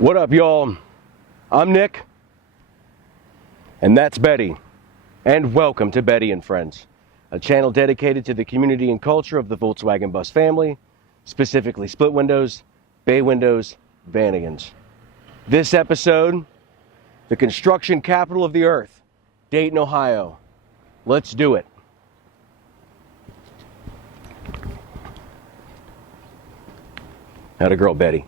What up, y'all? I'm Nick, and that's Betty, and welcome to Betty N Friendz, a channel dedicated to the community and culture of the Volkswagen bus family, specifically split windows, bay windows, Vanagons. This episode, the construction capital of the earth, Dayton, Ohio. Let's do it. How'd a girl, Betty?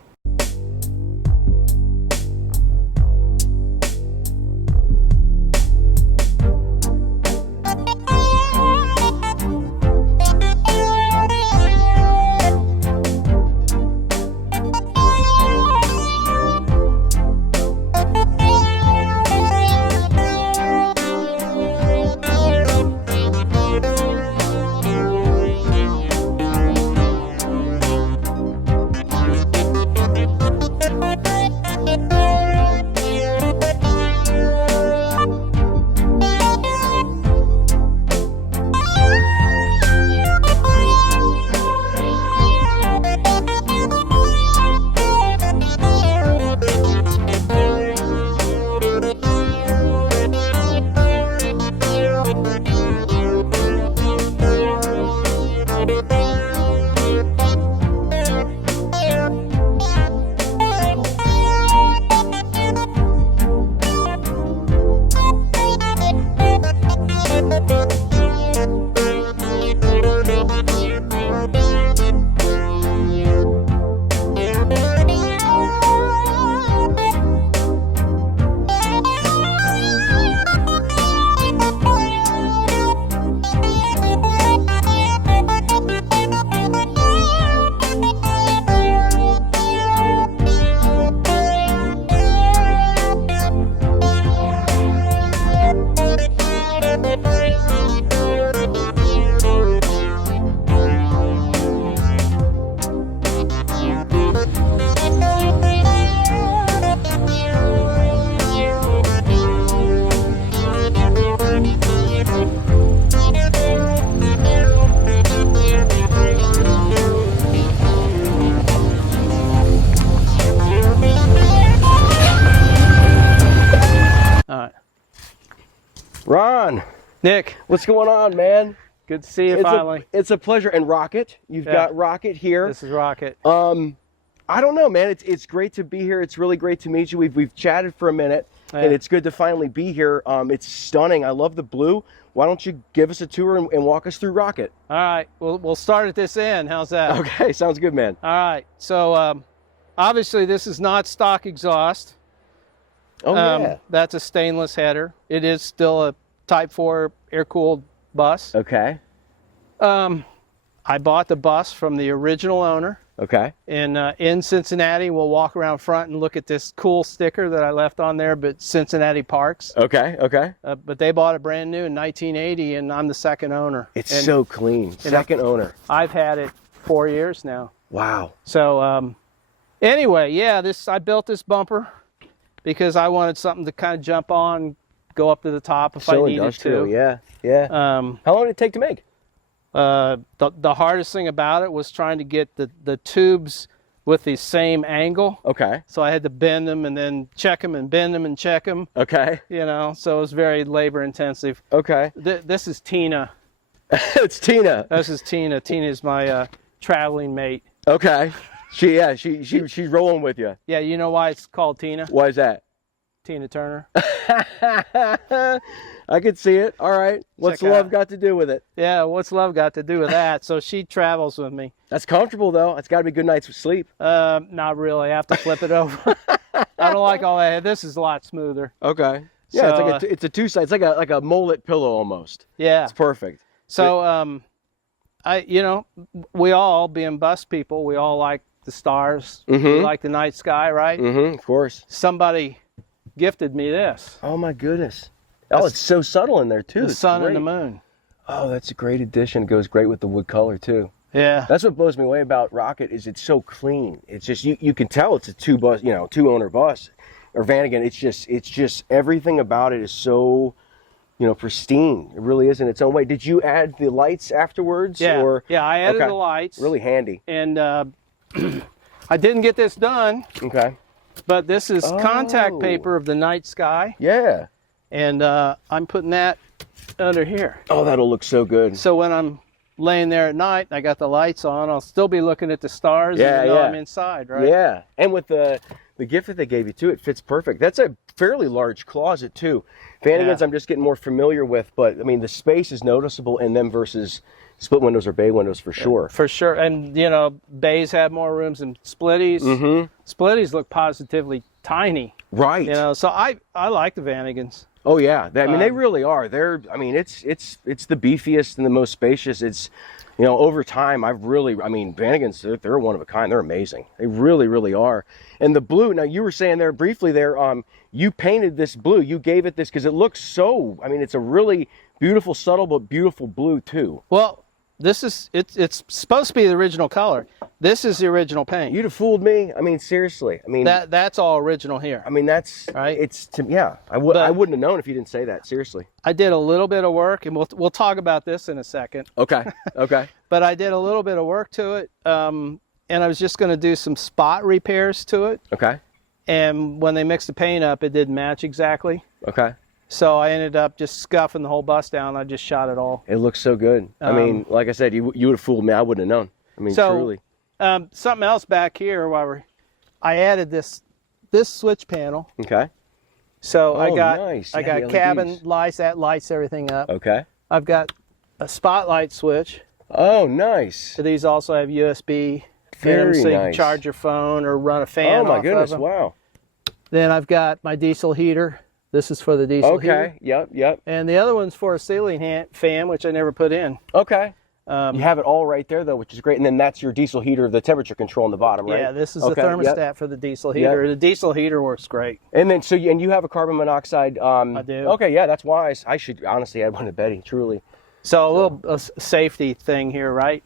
Ron, Nick, what's going on, man? good to see you finally. It's a pleasure. And Rocket, you've got Rocket here. This is Rocket. I don't know, man. It's great to be here. It's really great to meet you. We've chatted for a minute, and it's good to finally be here. It's stunning. I love the blue. Why don't you give us a tour and walk us through Rocket? All right, we'll start at this end. How's that? Okay, sounds good, man. All right, so obviously this is not stock exhaust. Oh, yeah. That's a stainless header. It is still a Type 4 air-cooled bus. Okay. I bought the bus from the original owner. Okay. In Cincinnati. We'll walk around front and look at this cool sticker that I left on there, but Cincinnati Parks. Okay, okay. But they bought it brand new in 1980, and I'm the second owner. It's so clean. Second owner. I've had it 4 years now. Wow. So anyway, yeah, I built this bumper because I wanted something to kind of jump on, go up to the top if I needed to. Yeah, yeah. How long did it take to make? The hardest thing about it was trying to get the tubes with the same angle. Okay. So I had to bend them and then check them and bend them and check them. Okay. You know, so it was very labor intensive. Okay. This is Tina. It's Tina. This is Tina. Tina is my traveling mate. Okay. She's rolling with you. Yeah, you know why it's called Tina? Why is that? Tina Turner. I could see it. All right. What's love got to do with it? Yeah, what's love got to do with that? So she travels with me. That's comfortable, though. It's got to be a good night's sleep. Not really. I have to flip it over. I don't like all that. This is a lot smoother. Okay. Yeah, so, it's a two-side. It's like a mullet pillow almost. Yeah. It's perfect. So, we all, being bus people, we all like the stars. Mm-hmm. We like the night sky, right? Mm-hmm, of course. Somebody gifted me this. Oh, my goodness. Oh, it's so subtle in there, too. The sun and the moon. Oh, that's a great addition. It goes great with the wood color, too. Yeah. That's what blows me away about Rocket is it's so clean. It's just, you can tell it's a two-owner bus. Or Vanagon, it's just everything about it is so, pristine. It really is in its own way. Did you add the lights afterwards? Yeah, I added the lights. Really handy. And I didn't get this done. Okay. But this is contact paper of the night sky. Yeah. And I'm putting that under here. Oh, that'll look so good. So when I'm laying there at night and I got the lights on, I'll still be looking at the stars even though I'm inside, right? Yeah. And with the gift that they gave you too, it fits perfect. That's a fairly large closet too. Vanagons I'm just getting more familiar with, but I mean the space is noticeable in them versus split windows or bay windows for sure. For sure. And you know, bays have more rooms than splitties. Splitties look positively tiny. Right. You know, so I like the Vanagons. Oh yeah, I mean they really are. I mean it's the beefiest and the most spacious. It's, you know, over time I mean Vanagons, they're one of a kind. They're amazing. They really, really are. And the blue. Now you were saying there briefly there, you painted this blue. You gave it this because it looks so. I mean it's a really beautiful, subtle but beautiful blue too. Well, this is it's supposed to be the original color. This is the original paint. You'd have fooled me. I mean seriously. I mean that's all original here. I mean that's right. It's I wouldn't have known if you didn't say that. Seriously. I did a little bit of work, and we'll talk about this in a second. Okay. Okay. But I did a little bit of work to it, and I was just going to do some spot repairs to it. Okay. And when they mixed the paint up, it didn't match exactly. Okay. So I ended up just scuffing the whole bus down. I just shot it all. It looks so good. I mean, like I said, you would have fooled me. I wouldn't have known. I mean, truly. Something else back here while I added this switch panel. Okay. So I nice. got cabin lights that lights everything up. Okay. I've got a spotlight switch. Oh, nice. So these also have USB. Very so you nice. can charge your phone or run a fan. Oh my off goodness! of them. Wow. Then I've got my diesel heater. This is for the diesel heater. Okay. Yep. And the other one's for a ceiling fan, which I never put in. Okay. You have it all right there though, which is great. And then that's your diesel heater, the temperature control on the bottom, right? Yeah, this is the thermostat for the diesel heater. The diesel heater works great. And then and you have a carbon monoxide. I do. Okay, yeah, that's wise. I should honestly add one to Betty. Truly. So a little safety thing here, right?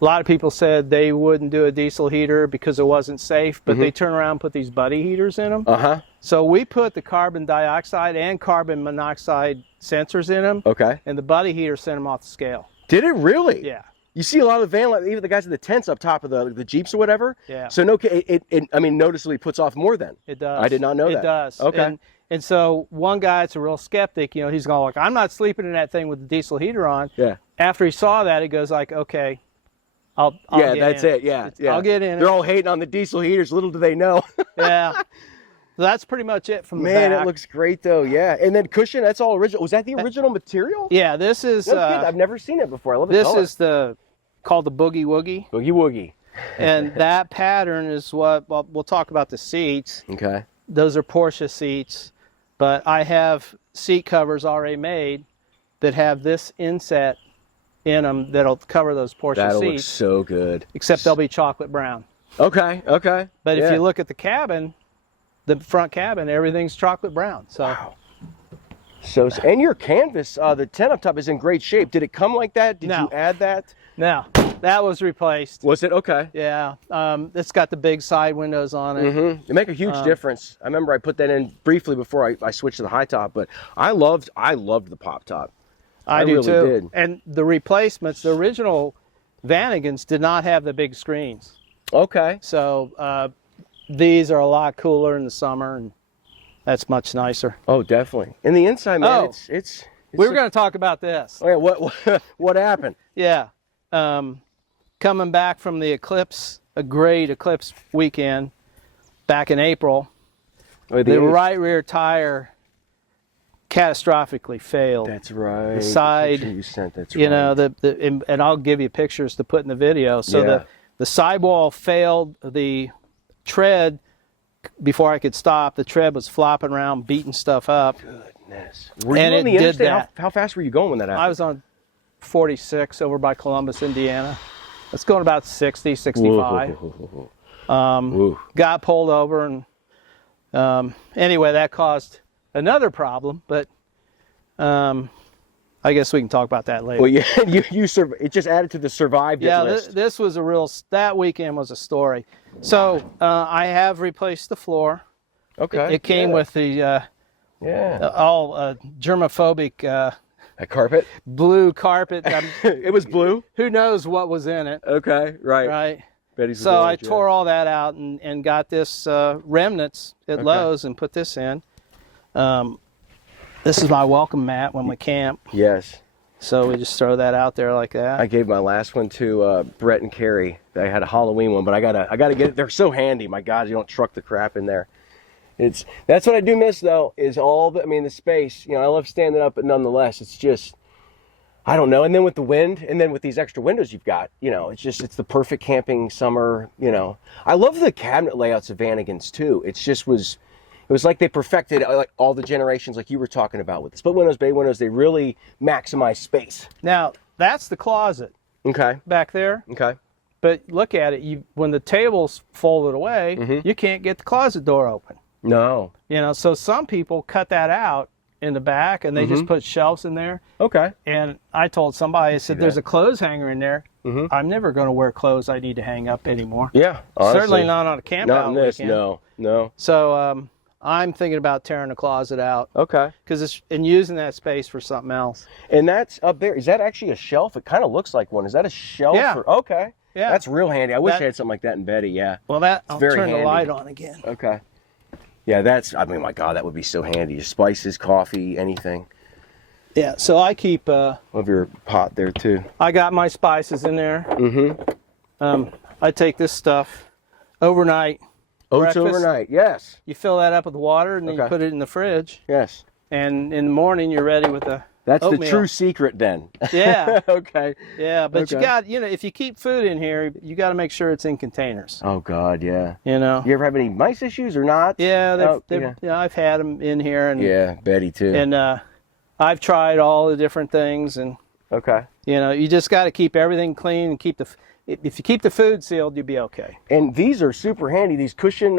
A lot of people said they wouldn't do a diesel heater because it wasn't safe, but they turn around and put these buddy heaters in them. So we put the carbon dioxide and carbon monoxide sensors in them. Okay. And the buddy heater sent them off the scale. Did it really? Yeah. You see a lot of the van, like even the guys in the tents up top of the Jeeps or whatever. Yeah. So I mean, noticeably puts off more then. It does. I did not know that. It does. Okay. And so one guy that's a real skeptic, you know, he's going like, I'm not sleeping in that thing with the diesel heater on. Yeah. After he saw that, he goes like, okay, I'll yeah, get that's in it. Yeah, yeah. I'll get in. They're all hating on the diesel heaters. Little do they know. Yeah. So that's pretty much it from the Man, back. it looks great though. Yeah. And then cushion, that's all original. Was that the original material? Yeah, this is. That's good. I've never seen it before. I love the this color. Is called the Boogie Woogie. Boogie Woogie. And that pattern is what we'll talk about the seats. Okay. Those are Porsche seats, but I have seat covers already made that have this inset in them that'll cover those Porsche That'll seats. look so good. Except they'll be chocolate brown. Okay. Okay. But if you look at the cabin, the front cabin, everything's chocolate brown. So. Wow. So and your canvas, the tent up top is in great shape. Did it come like that? Did you add that? No, that was replaced. Was it? Okay. Yeah. It's got the big side windows on it. They make a huge difference. I remember I put that in briefly before I switched to the high top, but I loved the pop top. I do really too. did. And the replacements, the original Vanagons did not have the big screens. Okay. So these are a lot cooler in the summer, and that's much nicer. Oh, definitely. And the inside, man, it's we were going to talk about this. Oh, yeah, what happened? Yeah. Coming back from the eclipse, a great eclipse weekend back in April, the right rear tire catastrophically failed. That's right. The side, you sent, that's you right. know, and I'll give you pictures to put in the video. So the sidewall failed. The tread, before I could stop, the tread was flopping around, beating stuff up. Goodness. Were you on the interstate? How fast were you going when that happened? I was on 46 over by Columbus, Indiana. It's going about 60, 65. Got pulled over, and anyway, that caused another problem, but I guess we can talk about that later. Well, yeah, it just added to the survived list. This was that weekend was a story. So I have replaced the floor. Okay. It came with the all germophobic a carpet? Blue carpet. It was blue? Who knows what was in it? Okay, right. Right. Betty's So garage, I tore all that out and got this remnants at Lowe's and put this in. This is my welcome mat when we camp. Yes. So we just throw that out there like that. I gave my last one to Brett and Carrie. They had a Halloween one, but I gotta get it. They're so handy. My God, you don't truck the crap in there. That's what I do miss though, is the space. I love standing up, but nonetheless, it's just, I don't know. And then with the wind, and then with these extra windows you've got, it's the perfect camping summer. I love the cabinet layouts of Vanagon's too. It was like they perfected like all the generations, like you were talking about with the split windows, bay windows. They really maximize space. Now that's the closet. Okay. Back there. Okay. But look at it. When the table's folded away, you can't get the closet door open. No. So some people cut that out in the back and they just put shelves in there. Okay. And I told somebody, I said, there's a clothes hanger in there. I'm never going to wear clothes I need to hang up anymore. Yeah. Honestly. Certainly not on a camp Not out in this. weekend. No. So I'm thinking about tearing the closet out. Okay. And using that space for something else. And that's up there. Is that actually a shelf? It kind of looks like one. Is that a shelf? Yeah. Okay. Yeah. That's real handy. I wish I had something like that in Betty. Yeah. Well, I'll very turn handy. the light on again. Okay. Yeah, my God, that would be so handy. Spices, coffee, anything. Yeah, so I keep... Love your pot there, too. I got my spices in there. I take this stuff overnight. Oats breakfast. overnight, yes. You fill that up with water, and then you put it in the fridge. Yes. And in the morning, you're ready with the That's oatmeal. the true secret, then. Yeah. Okay. Yeah, but you got, if you keep food in here, you got to make sure it's in containers. Oh, God, yeah. You ever have any mice issues or not? Yeah, I've had them in here. And, yeah, Betty, too. And I've tried all the different things. And, you just got to keep everything clean and keep if you keep the food sealed, you'll be okay. And these are super handy, these cushion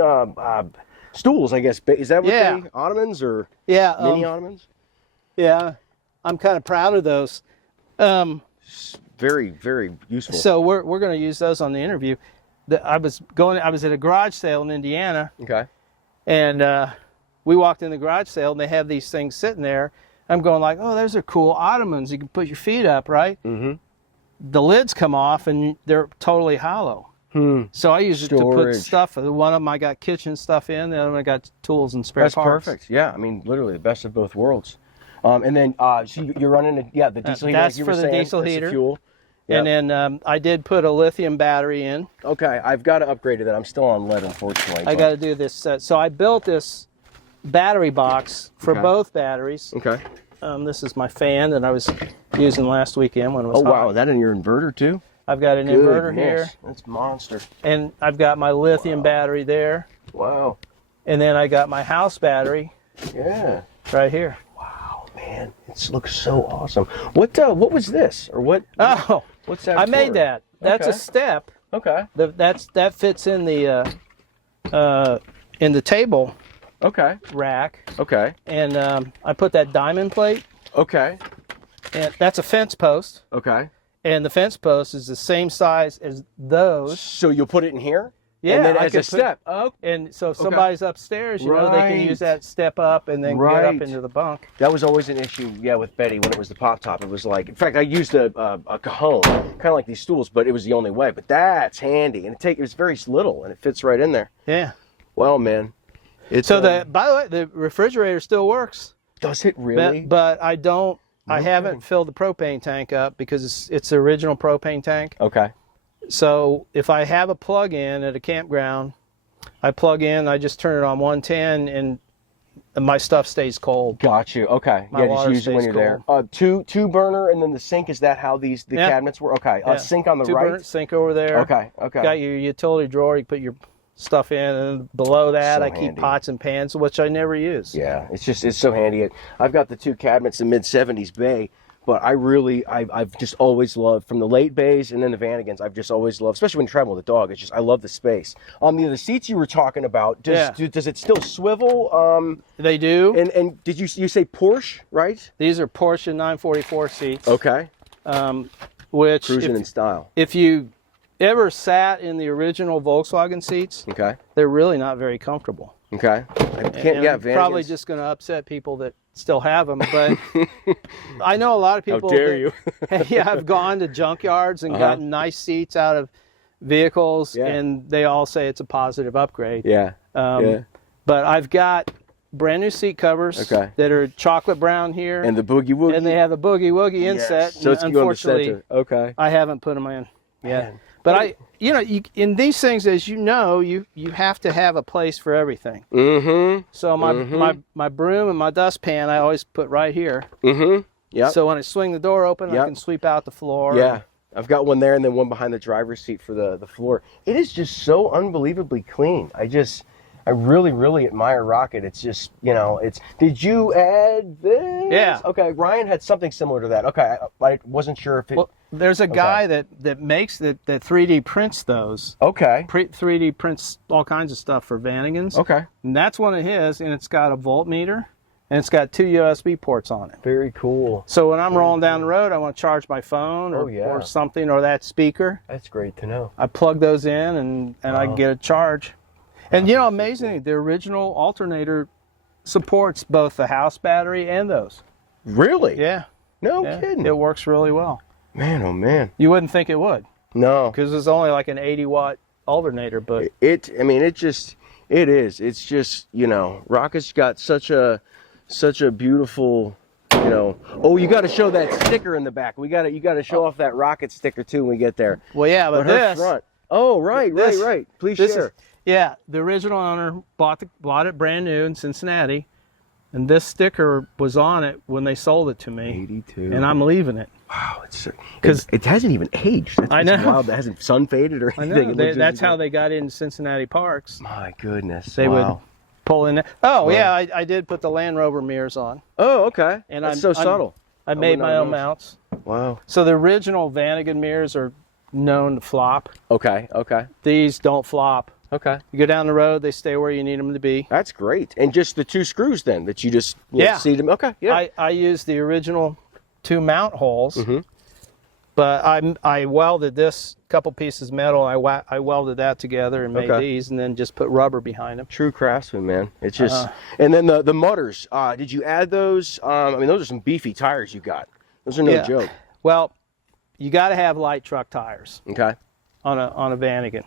stools, I guess. Is that what they, ottomans or mini ottomans? Yeah, I'm kind of proud of those. Very, very useful. So we're going to use those on the interview. I was at a garage sale in Indiana. Okay. And we walked in the garage sale, and they have these things sitting there. I'm going like, oh, those are cool ottomans. You can put your feet up, right? Mm-hmm. The lids come off, and they're totally hollow. So I use it to put stuff. One of them I got kitchen stuff in. The other one I got tools and spare parts. That's perfect. Yeah, literally the best of both worlds. And then so you're running the diesel heater. That's like for the diesel heater. Fuel. Yep. And then I did put a lithium battery in. Okay, I've got to upgrade to that. I'm still on lead, unfortunately. I got to do this. So I built this battery box for both batteries. Okay. This is my fan that I was using last weekend when it was hot. Wow, is that in your inverter too? I've got an inverter here. That's monster. And I've got my lithium battery there. Wow. And then I got my house battery. Yeah. Right here. Wow, man, it looks so awesome. What was this, or what? Oh, what's that? I made that. That's a step. Okay. That fits in the table. Okay. Rack. Okay. And I put that diamond plate. Okay. And that's a fence post. Okay. And the fence post is the same size as those. So you'll put it in here? Yeah. And then as a step. Oh. And so if somebody's upstairs, they can use that step up and then get up into the bunk. That was always an issue, with Betty when it was the pop top. It was like, in fact, I used a cajon, kind of like these stools, but it was the only way. But that's handy, and it's very little, and it fits right in there. Yeah. Well, man. So by the way, the refrigerator still works. Does it really? But I don't. I haven't filled the propane tank up because it's the original propane tank. Okay. So if I have a plug-in at a campground, I plug in, I just turn it on 110, and my stuff stays cold. Got you. Okay. My water just use it when you're cold. there. Two burner, and then the sink. Is that how the cabinets work? Okay. Sink on the right. Burner, sink over there. Okay. Got your utility drawer. You put your stuff in, and below that I keep pots and pans, which I never use. Yeah, it's so handy. I've got the two cabinets in mid-70s bay, but I've just always loved, from the late bays and then the Vanagons, I've just always loved, especially when you travel with a dog, I love the space. The seats you were talking about, does it still swivel? They do. And did you say Porsche, right? These are Porsche 944 seats. Okay. Which cruising in style. If you ever sat in the original Volkswagen seats, they're really not very comfortable. Okay. I'm probably just going to upset people that still have them, but I know a lot of people. How dare you? Have gone to junkyards and gotten nice seats out of vehicles, Yeah. and they all say it's a positive upgrade. Yeah. Yeah. But I've got brand new seat covers that are chocolate brown here, And the boogie woogie. and they have the boogie woogie inset. So it's going to center. Okay. I haven't put them in yet. Man. But in these things, as you know, you have to have a place for everything. Mm-hmm. So my broom and my dustpan, I always put right here. Mm-hmm. Yeah. So when I swing the door open, I can sweep out the floor. Yeah. I've got one there and then one behind the driver's seat for the floor. It is just so unbelievably clean. I really, really admire Rocket. It's just, did you add this? Yeah. Okay, Ryan had something similar to that. Okay, I wasn't sure if it... Well, there's a guy that makes that 3D prints those. Okay. 3D prints all kinds of stuff for Vanagons. Okay. And that's one of his, and it's got a voltmeter, and it's got 2 USB ports on it. Very cool. So when I'm rolling down the road, I want to charge my phone or something, or that speaker. That's great to know. I plug those in, and I get a charge. And amazingly, the original alternator supports both the house battery and those. Really? Yeah. No kidding. It works really well. Man, oh man. You wouldn't think it would. No. Because it's only like an 80-watt alternator, but... It is. It's just, Rocket's got such a beautiful, Oh, you got to show that sticker in the back. You got to show off that Rocket sticker, too, when we get there. Well, yeah, but her front. Oh, right. Please share. Yeah, the original owner bought it brand new in Cincinnati, and this sticker was on it when they sold it to me. 82. And I'm leaving it. Wow, because it hasn't even aged. I know. Wild. It hasn't sun faded or anything. I know. That's how they got into Cincinnati parks. My goodness. They would pull in there. Oh, yeah, I did put the Land Rover mirrors on. Oh, okay. And that's so subtle. I made my own mounts. Wow. So the original Vanagon mirrors are known to flop. Okay. These don't flop. Okay. You go down the road, they stay where you need them to be. That's great. And just the 2 screws then that you just see them. Okay. Yeah. I used the original 2 mount holes, but I welded this couple pieces of metal. I welded that together and made these, and then just put rubber behind them. True craftsman, man. It's just and then the mutters. Did you add those? Those are some beefy tires you got. Those are no joke. Well, you got to have light truck tires. Okay. On a Vanagon.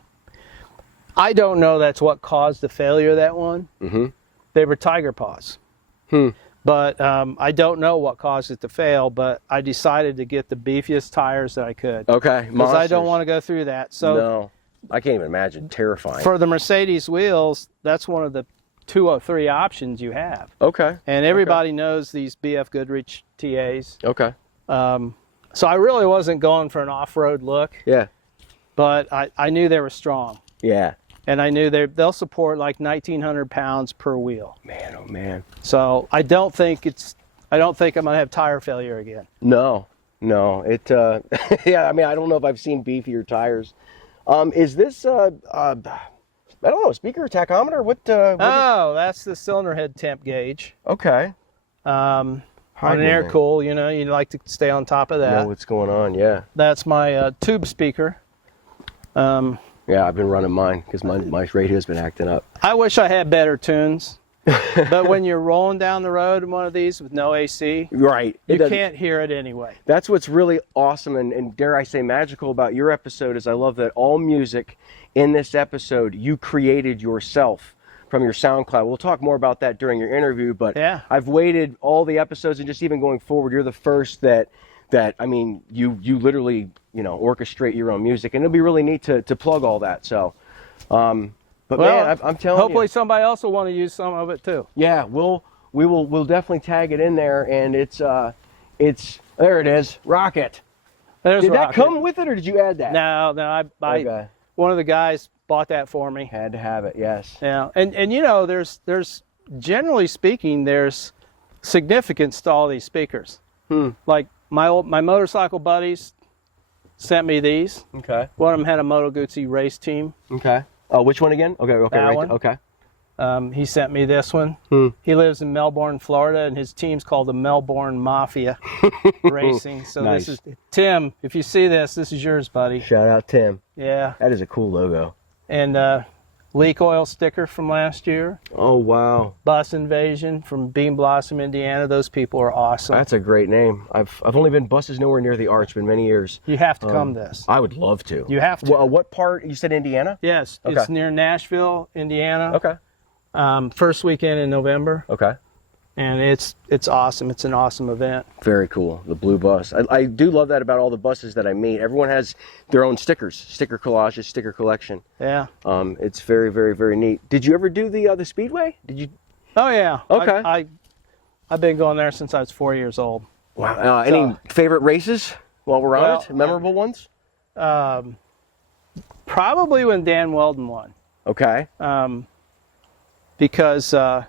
I don't know that's what caused the failure of that one. Mm-hmm. They were Tiger Paws. But I don't know what caused it to fail, but I decided to get the beefiest tires that I could. Okay. Because I don't want to go through that. So no, I can't even imagine. Terrifying. For the Mercedes wheels, that's one of the 2 or 3 options you have. Okay. And everybody knows these BF Goodrich TAs. Okay. So I really wasn't going for an off-road look. Yeah. But I knew they were strong. Yeah. And I knew they'll support like 1,900 pounds per wheel. Man, oh man. So I don't think I'm gonna have tire failure again. No. It I don't know if I've seen beefier tires. Is this I don't know, speaker or tachometer? What that's the cylinder head temp gauge. Okay. On an air cool, you like to stay on top of that. Know what's going on, yeah. That's my tube speaker. Yeah, I've been running mine because my radio's been acting up. I wish I had better tunes. But when you're rolling down the road in one of these with no AC, right, you can't hear it anyway. That's what's really awesome and dare I say magical about your episode is I love that all music in this episode you created yourself from your SoundCloud. We'll talk more about that during your interview, but I've waited all the episodes and just even going forward, you're the first that you literally orchestrate your own music, and it'll be really neat to plug all that. So, man, I'm telling you. Hopefully somebody else will want to use some of it too. Yeah, we'll definitely tag it in there, and it's there it is, Rocket. Did that come with it, or did you add that? No, I one of the guys bought that for me. Had to have it, yes. Yeah, and there's generally speaking, there's significance to all these speakers. Like my motorcycle buddies sent me these. Okay. One of them had a Moto Guzzi race team. Okay. Oh, which one again? Okay, that right one. Okay. He sent me this one. He lives in Melbourne, Florida, and his team's called the Melbourne Mafia Racing. So nice. This is Tim. If you see this is yours, buddy. Shout out Tim. Yeah. That is a cool logo. And leak oil sticker from last year. Oh, wow. Bus Invasion from Bean Blossom, Indiana. Those people are awesome. That's a great name. I've only been Buses Nowhere Near the Arch, been many years. You have to come this. I would love to. You have to. Well, what part? You said Indiana? Yes. Okay. It's near Nashville, Indiana. Okay. First weekend in November. Okay. And it's awesome. It's an awesome event. Very cool. The blue bus. I do love that about all the buses that I meet. Everyone has their own stickers, sticker collages, sticker collection. Yeah. It's very, very, very neat. Did you ever do the Speedway? Did you? Oh yeah. Okay. I've been going there since I was 4 years old. Wow. Any favorite races while we're on it? Memorable ones? Probably when Dan Weldon won. Okay. Because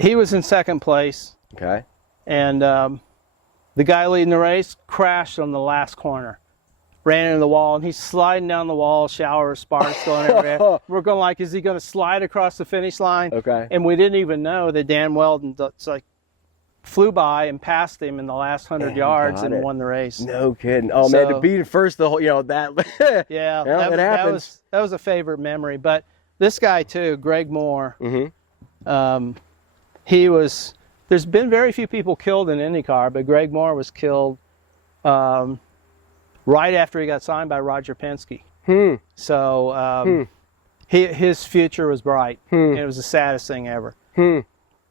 he was in second place. Okay. And the guy leading the race crashed on the last corner, ran into the wall, and he's sliding down the wall, shower, sparks going everywhere. We're going like, is he going to slide across the finish line? Okay. And we didn't even know that Dan Weldon flew by and passed him in the last 100 yards and won the race. No kidding. Oh, man, to beat it first, the whole, that. Yeah, it happens. That was a favorite memory. But this guy, too, Greg Moore, there's been very few people killed in IndyCar, but Greg Moore was killed right after he got signed by Roger Penske. So his future was bright, and it was the saddest thing ever. And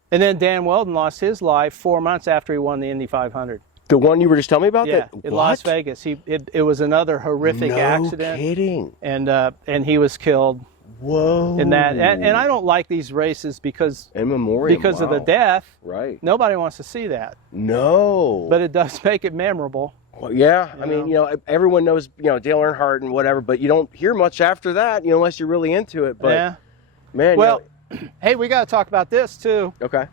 then Dan Weldon lost his life 4 months after he won the Indy 500. The one you were just telling me about? Yeah, in Las Vegas. It was another horrific accident. No kidding. And he was killed. Whoa. In that, and I don't like these races because in memoriam, because of the death. Right. Nobody wants to see that. No. But it does make it memorable. Well, yeah. I mean, everyone knows, Dale Earnhardt and whatever, but you don't hear much after that, unless you're really into it. But yeah. Man. Well, hey, we got to talk about this too. Okay.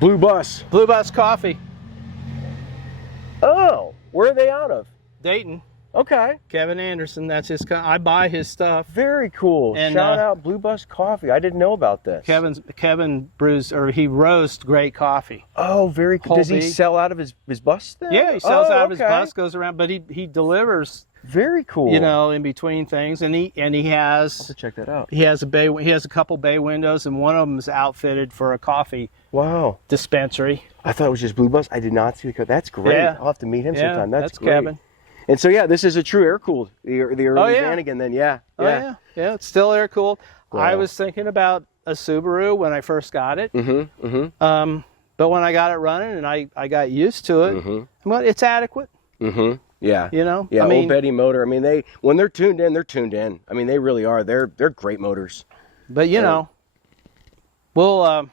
Blue Bus. Blue Bus Coffee. Oh, where are they out of? Dayton. Okay. Kevin Anderson, that's his. I buy his stuff. Very cool. And shout out Blue Bus Coffee. I didn't know about this. Kevin brews, or he roasts great coffee. Oh, very cool. Does he sell out of his bus then? Yeah, he sells out of his bus, goes around, but he delivers. Very cool. In between things, and he has. I'll have to check that out. He has a couple bay windows, and one of them is outfitted for a coffee. Wow. Dispensary. I thought it was just Blue Bus. I did not see the. That's great. Yeah. I'll have to meet him sometime. That's great. Kevin. And so, this is a true air-cooled, the early Vanagon then, yeah. Yeah, it's still air-cooled. Wow. I was thinking about a Subaru when I first got it. But when I got it running and I got used to it, it's adequate. Yeah. Yeah, Old Betty motor. I mean, when they're tuned in, they're tuned in. I mean, they really are. They're great motors. But, we'll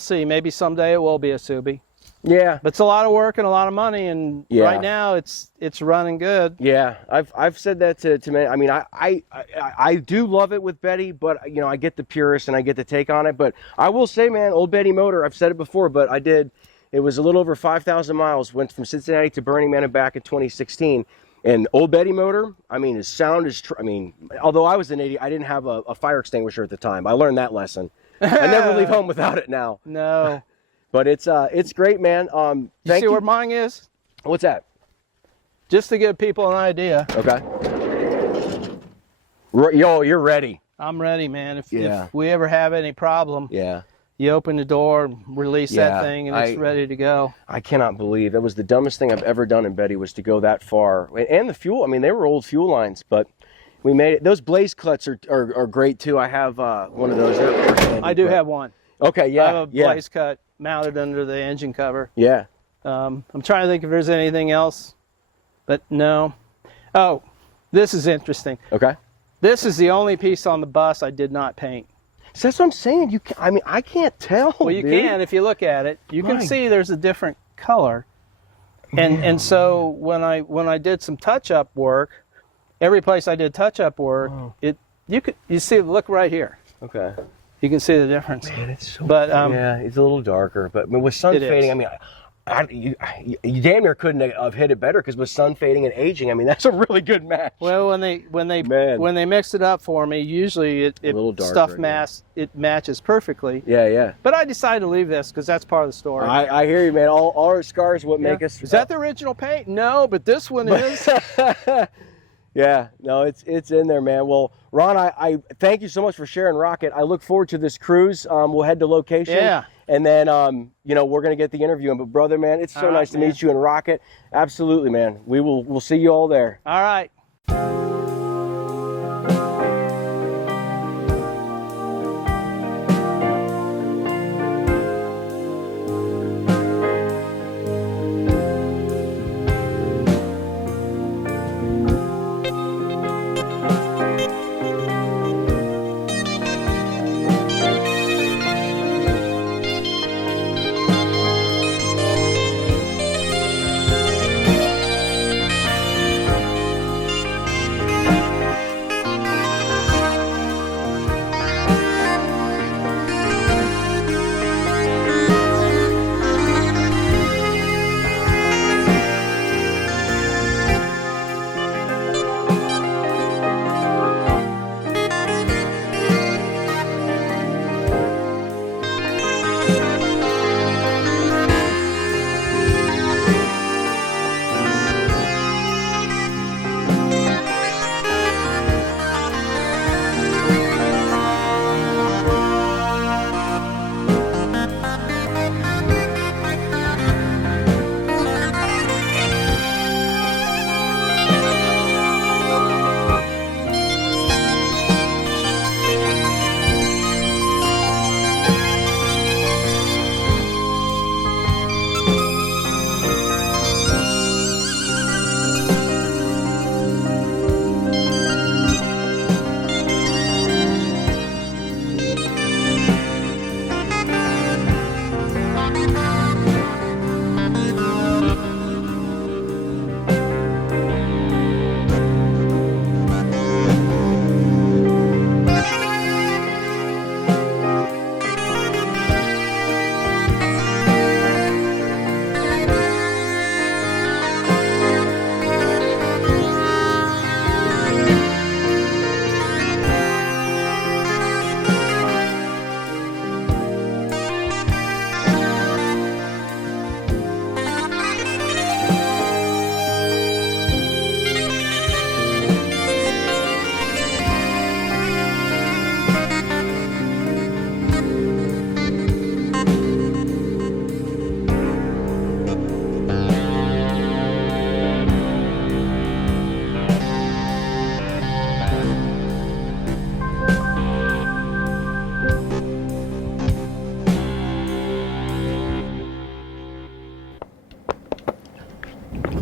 see. Maybe someday it will be a Subi. Yeah, but it's a lot of work and a lot of money, and right now it's running good. Yeah, I've said that to many. I mean, I do love it with Betty, but I get the purist and I get the take on it. But I will say, man, Old Betty motor. I've said it before, but I did. It was a little over 5,000 miles. Went from Cincinnati to Burning Man and back in 2016. And Old Betty motor. I mean, his sound is. Although I was an idiot, I didn't have a fire extinguisher at the time. I learned that lesson. I never leave home without it now. No. But it's great, man. You see where mine is? What's that? Just to give people an idea. Okay. Yo, you're ready. I'm ready, man. If we ever have any problem, you open the door, release that thing, and it's ready to go. I cannot believe that was the dumbest thing I've ever done in Betty was to go that far. And the fuel. I mean, they were old fuel lines, but we made it. Those blaze clutches are great too. I have one of those. I do have one. Okay, yeah. I have a blaze cut mounted under the engine cover. Yeah. I'm trying to think if there's anything else, but no. Oh, this is interesting. Okay. This is the only piece on the bus I did not paint. So that's what I'm saying. I can't tell. Well, you can if you look at it. You can see there's a different color. And so when I did some touch-up work, every place I did touch-up work, you see, look right here. Okay. You can see the difference. Man, it's so. But it's a little darker. But with sun fading, you damn near couldn't have hit it better because with sun fading and aging, that's a really good match. Well, when they mix it up for me, usually it matches perfectly. Yeah. But I decided to leave this because that's part of the story. I hear you, man. All our scars, what make us. Is that the original paint? No, but this one is. Yeah, no, it's in there, man. Well, Ron, I thank you so much for sharing Rocket. I look forward to this cruise. We'll head to location. Yeah. And then, we're going to get the interview in. But, brother, man, it's so nice to meet you in Rocket. Absolutely, man. We'll see you all there. All right.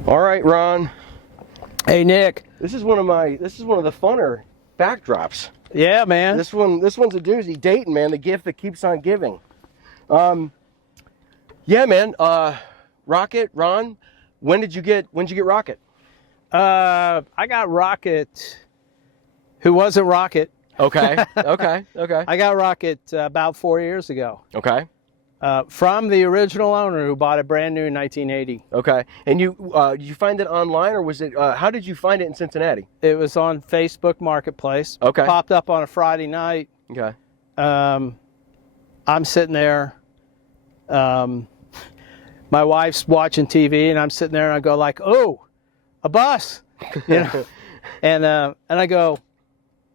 All right, Ron. Hey, Nick. This is one of the funner backdrops. Yeah, man. This one's a doozy. Dayton, man, the gift that keeps on giving. Yeah, man. Rocket, Ron. When did you get Rocket? I got Rocket. Who wasn't Rocket? Okay. Okay. I got Rocket about 4 years ago. Okay. From the original owner who bought it brand new in 1980. Okay. And did you find it online, or was it? How did you find it in Cincinnati? It was on Facebook Marketplace. Okay. Popped up on a Friday night. Okay. I'm sitting there. My wife's watching TV, and I'm sitting there, and I go like, "Oh, a bus," you know, and I go,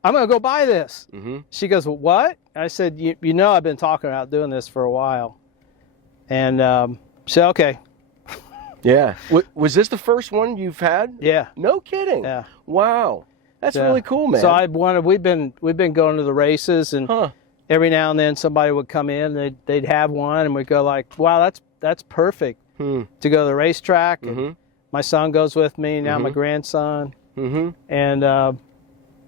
"I'm gonna go buy this." Mm-hmm. She goes, well, "What?" I said, "You know, I've been talking about doing this for a while," and she said, "Okay." Yeah. Was this the first one you've had? Yeah. No kidding. Yeah. Wow. That's really cool, man. So we've been going to the races, and every now and then somebody would come in, they'd have one, and we'd go like, "Wow, that's perfect to go to the racetrack." Mm-hmm. And my son goes with me now, my grandson, and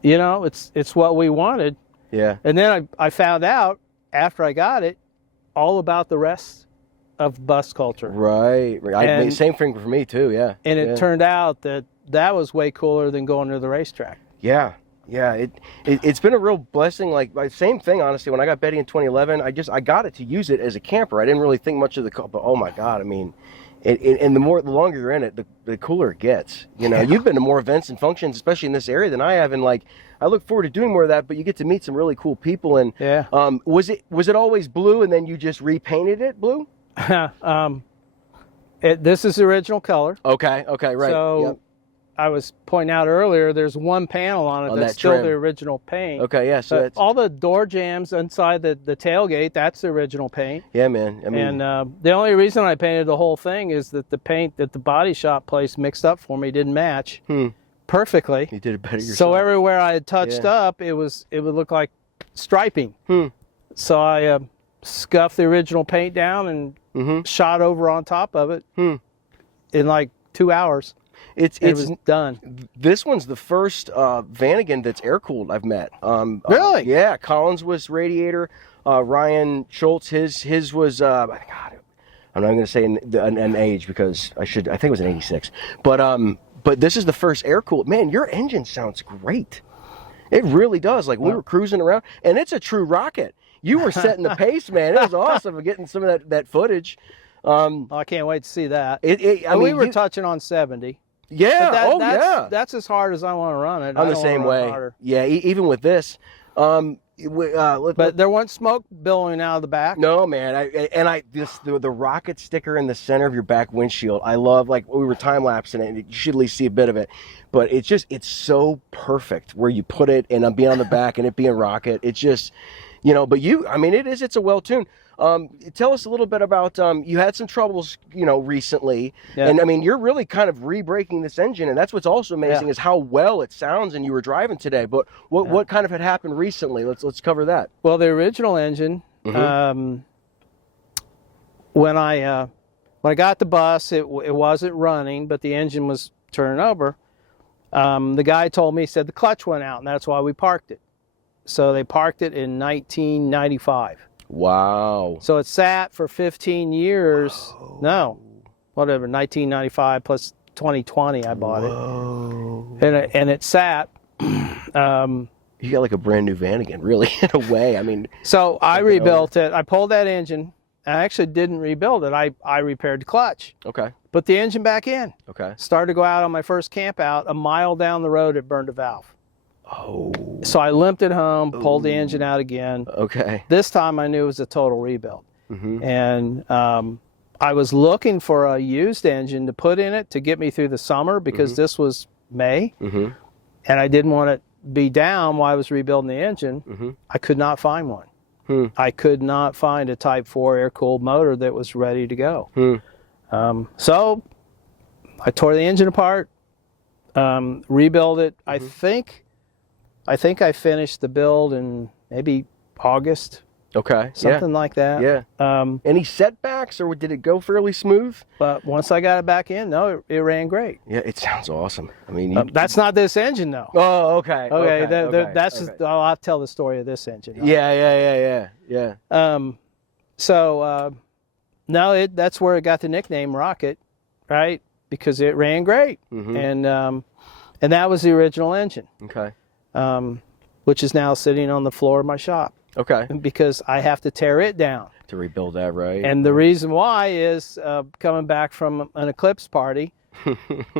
it's what we wanted. Yeah. And then I found out after I got it all about the rest of bus culture. Right. Same thing for me too. Yeah. And it turned out that was way cooler than going to the racetrack. Yeah. Yeah. It's been a real blessing. Like same thing, honestly. When I got Betty in 2011, I got it to use it as a camper. I didn't really think much of the, but oh my God, I mean, and the longer you're in it, the cooler it gets. You know, You've been to more events and functions, especially in this area, than I have. And like, I look forward to doing more of that. But you get to meet some really cool people. And was it always blue, and then you just repainted it blue? This is the original color. Okay. Right. So I was pointing out earlier, there's one panel on it that's still the original paint. Okay, yeah. So that's... all the door jambs inside the tailgate, that's the original paint. Yeah, man. I mean, and the only reason I painted the whole thing is that the paint that the body shop place mixed up for me didn't match perfectly. You did it better yourself. So everywhere I had touched up, it would look like striping. So I scuffed the original paint down and shot over on top of it in like 2 hours. It was done. This one's the first Vanagon that's air-cooled I've met. Really? Yeah, Collins was radiator. Ryan Schultz, his was, God, I'm not going to say an age because I think it was an 86. But this is the first air-cooled. Man, your engine sounds great. It really does. Like, we were cruising around, and it's a true rocket. You were setting the pace, man. It was awesome getting some of that footage. I can't wait to see that. I mean, we were touching on 70. Yeah, that's as hard as I want to run it. I'm the same way. Yeah, even with this. But there wasn't smoke billowing out of the back. No, man. The rocket sticker in the center of your back windshield. I love, like, we were time lapsing it. You should at least see a bit of it. But it's so perfect where you put it, and I'm being on the back and it being rocket. It's just, but it's a well-tuned. Tell us a little bit about, you had some troubles, recently. Yeah. And I mean, you're really kind of re-breaking this engine. And that's what's also amazing is how well it sounds and you were driving today. But what kind of had happened recently? Let's cover that. Well, the original engine, when I got the bus, it wasn't running, but the engine was turning over. The guy told me, he said the clutch went out, and that's why we parked it. So they parked it in 1995. Wow. So it sat for 15 years. Whoa. No, whatever, 1995 plus 2020 I bought it. And it sat. You got like a brand new Vanagon, really, in a way. I mean. So I rebuilt it. I pulled that engine. I actually didn't rebuild it. I repaired the clutch. Okay. Put the engine back in. Okay. Started to go out on my first camp out. A mile down the road, it burned a valve. Oh. So I limped it home, pulled the engine out again. Okay. This time I knew it was a total rebuild. And I was looking for a used engine to put in it to get me through the summer because this was May. And I didn't want it to be down while I was rebuilding the engine. I could not find one. I could not find a Type 4 air-cooled motor that was ready to go. So I tore the engine apart, rebuilt it. I think I finished the build in maybe August. Okay. Something like that. Yeah. Any setbacks, or did it go fairly smooth? But once I got it back in, no, it ran great. Yeah, it sounds awesome. I mean, that's not this engine, though. Oh, okay. That's I'll tell the story of this engine. Yeah. So, no, that's where it got the nickname Rocket, right? Because it ran great, and that was the original engine. Okay. Which is now sitting on the floor of my shop. Okay. Because I have to tear it down. To rebuild that, right? And the reason why is coming back from an eclipse party,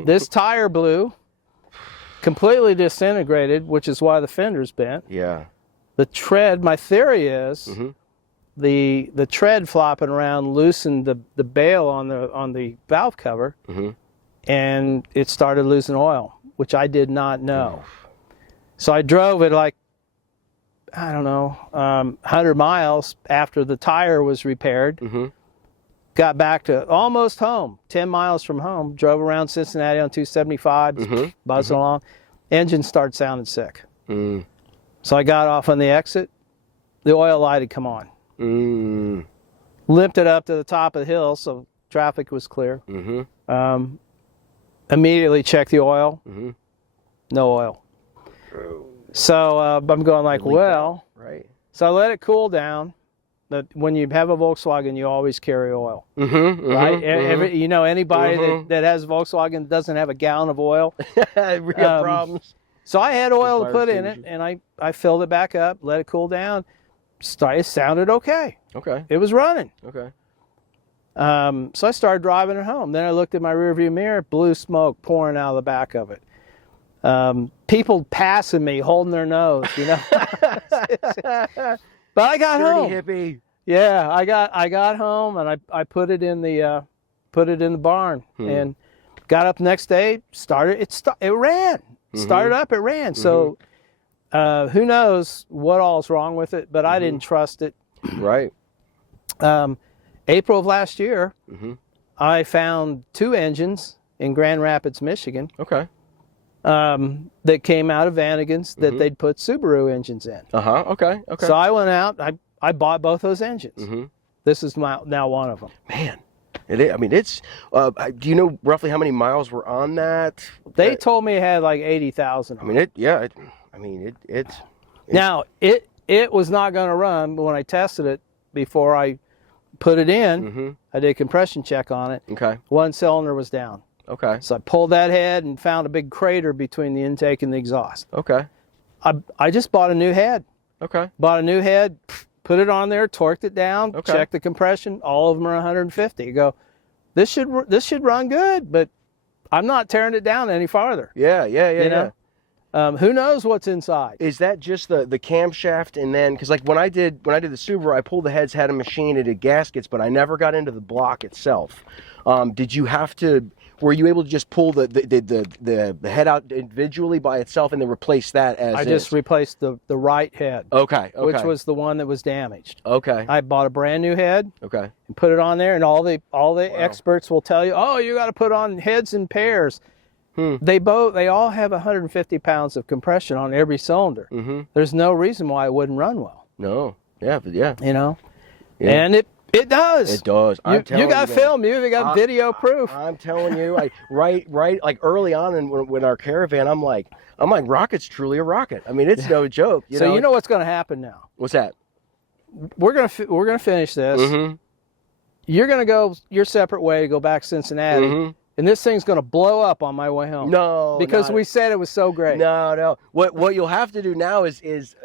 this tire blew, completely disintegrated, which is why the fender's bent. Yeah. The tread, my theory is, the tread flopping around loosened the bail on the valve cover, and it started losing oil, which I did not know. So I drove it like, I don't know, 100 miles after the tire was repaired. Got back to almost home, 10 miles from home. Drove around Cincinnati on 275, buzzing along. Engine started sounding sick. So I got off on the exit. The oil light had come on. Limped it up to the top of the hill so traffic was clear. Immediately checked the oil. No oil. So I'm going like, well, right. So I let it cool down. But when you have a Volkswagen, you always carry oil, right? Anybody that has a Volkswagen doesn't have a gallon of oil. We have problems. So I had oil to put in it, and I filled it back up, let it cool down. It sounded okay. Okay. It was running. Okay. So I started driving it home. Then I looked at my rearview mirror, blue smoke pouring out of the back of it. People passing me, holding their nose, But I got home. Hippie. Yeah, I got home and I put it in the barn, and Got up the next day, it ran. Started up, it ran. So who knows what all's wrong with it, but I didn't trust it. Right. April of last year, I found 2 engines in Grand Rapids, Michigan. Okay. That came out of Vanagon's that they'd put Subaru engines in. Okay. So I went out, I bought both those engines. This is now one of them. Man, it's. Do you know roughly how many miles were on that? They told me it had like 80,000. I mean, it's. Now it was not going to run, but when I tested it before I put it in, I did a compression check on it. Okay. One cylinder was down. Okay. So I pulled that head and found a big crater between the intake and the exhaust. Okay. I just bought a new head. Okay. Bought a new head, put it on there, torqued it down, checked the compression. All of them are 150. You go, this should run good, but I'm not tearing it down any farther. Yeah. You know? Who knows what's inside? Is that just the camshaft, and then because like when I did the Subaru, I pulled the heads, had a machine, it did gaskets, but I never got into the block itself. Did you have to? Were you able to just pull the head out individually by itself and then replace that as I just replaced the right head. Okay. Which was the one that was damaged. Okay. I bought a brand new head. Okay. And put it on there, and all the experts will tell you, oh, you got to put on heads in pairs. They all have 150 pounds of compression on every cylinder. There's no reason why it wouldn't run well. No. Yeah. You know. Yeah. And it does. It does. You got film. You got video proof. I'm telling you, right, like early on when our caravan, I'm like, rocket's truly a rocket. I mean, it's no joke. You know what's going to happen now? What's that? We're gonna finish this. You're gonna go your separate way to go back to Cincinnati, and this thing's gonna blow up on my way home. No, because we said it was so great. No. What you'll have to do now is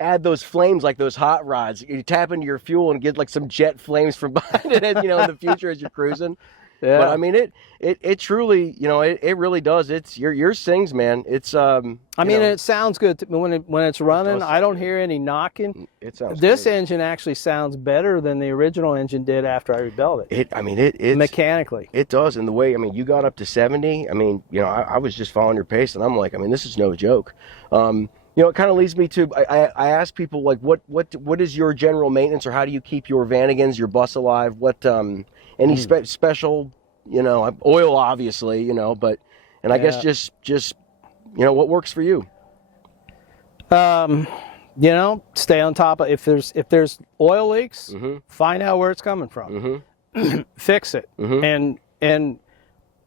add those flames like those hot rods. You tap into your fuel and get like some jet flames from behind it, in the future as you're cruising. Yeah. But I mean, it truly, it really does. It's yours sings, man. It's it sounds good when it's running. I don't hear any knocking. It sounds. This great. engine actually sounds better than the original engine did after I rebuilt it. It mechanically. It does, and the way you got up to 70. I was just following your pace, and I'm like, this is no joke. It kind of leads me to I ask people like what is your general maintenance, or how do you keep your Vanagons, your bus alive? What any special oil obviously but I guess just what works for you? Stay on top of if there's oil leaks, find out where it's coming from, fix it, and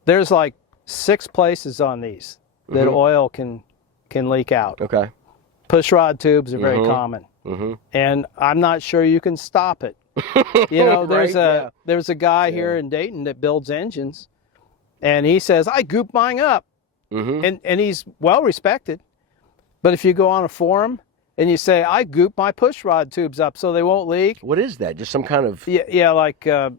there's like 6 places on these that oil can leak out. Okay. Push rod tubes are very common, and I'm not sure you can stop it. There's a guy here in Dayton that builds engines, and he says I goop mine up, and he's well respected. But if you go on a forum and you say I goop my push rod tubes up so they won't leak, what is that? Just some kind of like a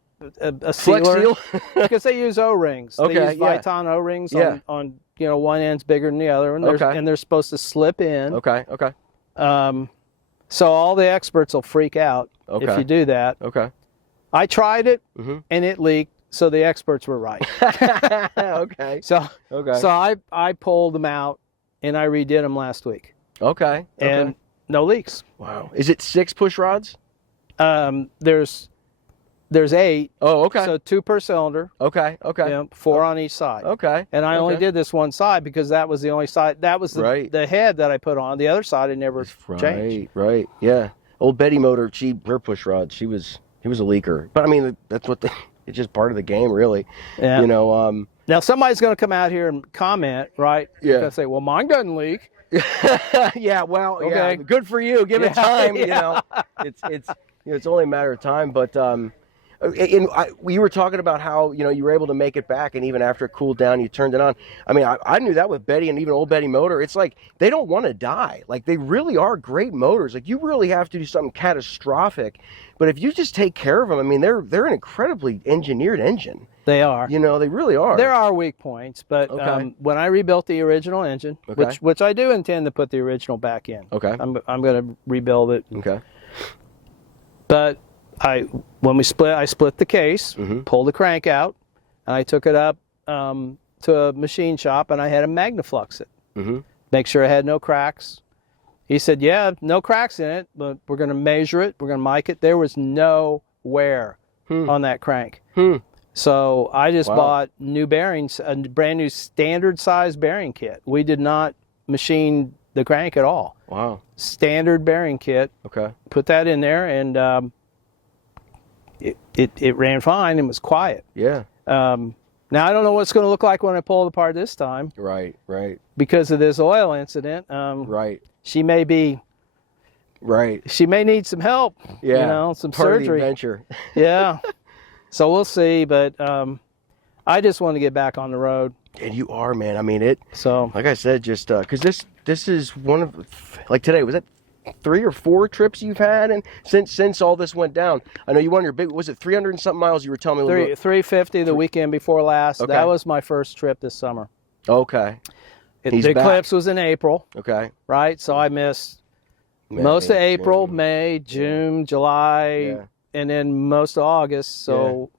sealer, seal? Because they use O-rings. Okay, they use Viton O-rings on one end's bigger than the other, and they're supposed to slip in. Okay. So all the experts will freak out if you do that. Okay. I tried it, and it leaked, so the experts were right. Okay. So I pulled them out, and I redid them last week. Okay. And no leaks. Wow. Is it 6 push rods? There's 8. Oh, okay. So 2 per cylinder. Okay. 4 on each side. Okay. And I only did this one side because that was the only side. That was the head that I put on. The other side I never changed. Right. Yeah. Old Betty motor. Her push rod. He was a leaker. But that's what it's just part of the game, really. Yeah. Now somebody's going to come out here and comment, right? Yeah. They're going to say, "Well, mine doesn't leak." Yeah. Well. Okay. Yeah. Good for you. Give it time. It's only a matter of time. But we were talking about how you were able to make it back, and even after it cooled down, you turned it on. I knew that with Betty and even old Betty motor. It's like they don't want to die. Like they really are great motors. Like you really have to do something catastrophic, but if you just take care of them, they're an incredibly engineered engine. They are. They really are. There are weak points, but when I rebuilt the original engine, which I do intend to put the original back in. Okay. I'm going to rebuild it. Okay. But I split the case, pulled the crank out, and I took it up to a machine shop, and I had him magnaflux it. Make sure it had no cracks. He said, yeah, no cracks in it, but we're going to measure it. We're going to mic it. There was no wear on that crank. So I just bought new bearings, a brand new standard size bearing kit. We did not machine the crank at all. Wow. Standard bearing kit. Okay. Put that in there, and it ran fine and was quiet. Yeah. Now, I don't know what it's going to look like when I pull it apart this time. Right, right. Because of this oil incident. Right. She may be... Right. She may need some help. Yeah. You know, some Part surgery. Of the adventure. Yeah. So we'll see, but I just want to get back on the road. And you are, man. I mean, So, like I said, just because this is one of, like today, was that 3 or 4 trips you've had, and since all this went down? I know you won your big. Was it 300 and something miles? You were telling me. 350 the weekend before last. Okay. That was my first trip this summer. Okay. The eclipse was in April. Okay. Right, so I missed most of April, May, June, July, and then most of August. So.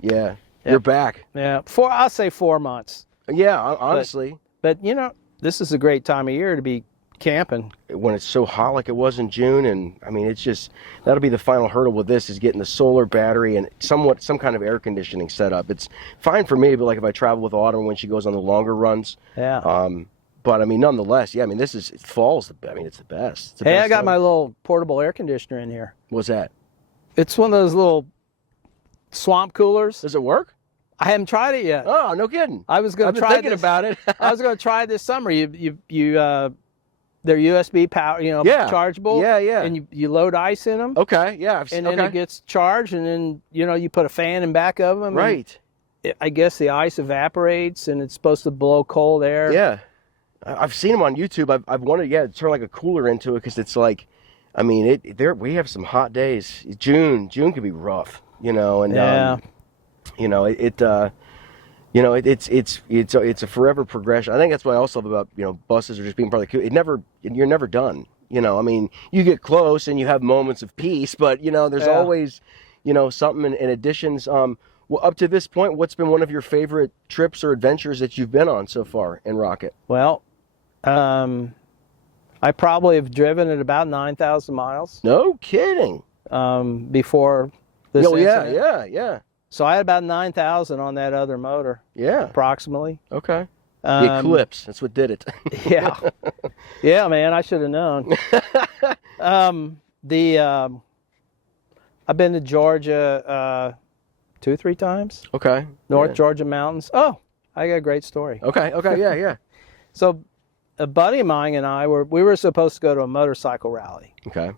Yeah. You're back. Yeah. I'll say 4 months. Yeah. Honestly. But you know, this is a great time of year to be camping when it's so hot like it was in June. And I mean, it's just, that'll be the final hurdle with this, is getting the solar battery and some kind of air conditioning set up. It's fine for me, but like if I travel with Autumn when she goes on the longer runs. Yeah. But I mean, nonetheless, yeah, I mean, fall's, I mean, it's the best. Hey, I got my little portable air conditioner in here. What's that? It's one of those little swamp coolers. Does it work? I haven't tried it yet. Oh, no kidding. I was going to try I've been thinking about it. I was going to try it this summer. They're USB power, chargeable. Yeah, yeah. And you load ice in them. Okay, yeah. And then it gets charged, and then, you put a fan in back of them. Right. I guess the ice evaporates, and it's supposed to blow cold air. Yeah. I've seen them on YouTube. I've wanted, to turn like a cooler into it, because it's like, I mean, we have some hot days. June can be rough, and it's a forever progression. I think that's what I also love about buses, or just being part of the you're never done. I mean, you get close and you have moments of peace, but there's always something in additions. Well, up to this point, what's been one of your favorite trips or adventures that you've been on so far in Rocket? Well, I probably have driven at about 9,000 miles. No kidding. Before this incident. Yeah. So I had about 9,000 on that other motor. Yeah. Approximately. Okay. The eclipse. That's what did it. Yeah. Yeah, man. I should have known. I've been to Georgia 2-3 times. Okay. North Georgia mountains. Oh, I got a great story. Okay. Yeah. So a buddy of mine and I were supposed to go to a motorcycle rally. Okay.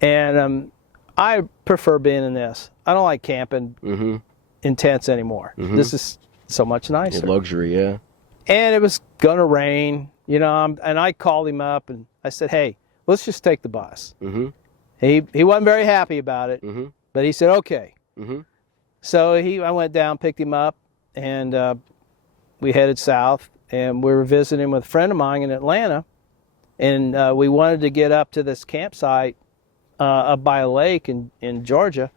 And I prefer being in this. I don't like camping in tents anymore. This is so much nicer. Luxury, yeah. And it was going to rain, and I called him up and I said, hey, let's just take the bus. He wasn't very happy about it, but he said, okay. So I went down, picked him up, and we headed south, and we were visiting with a friend of mine in Atlanta, and we wanted to get up to this campsite up by a lake in Georgia,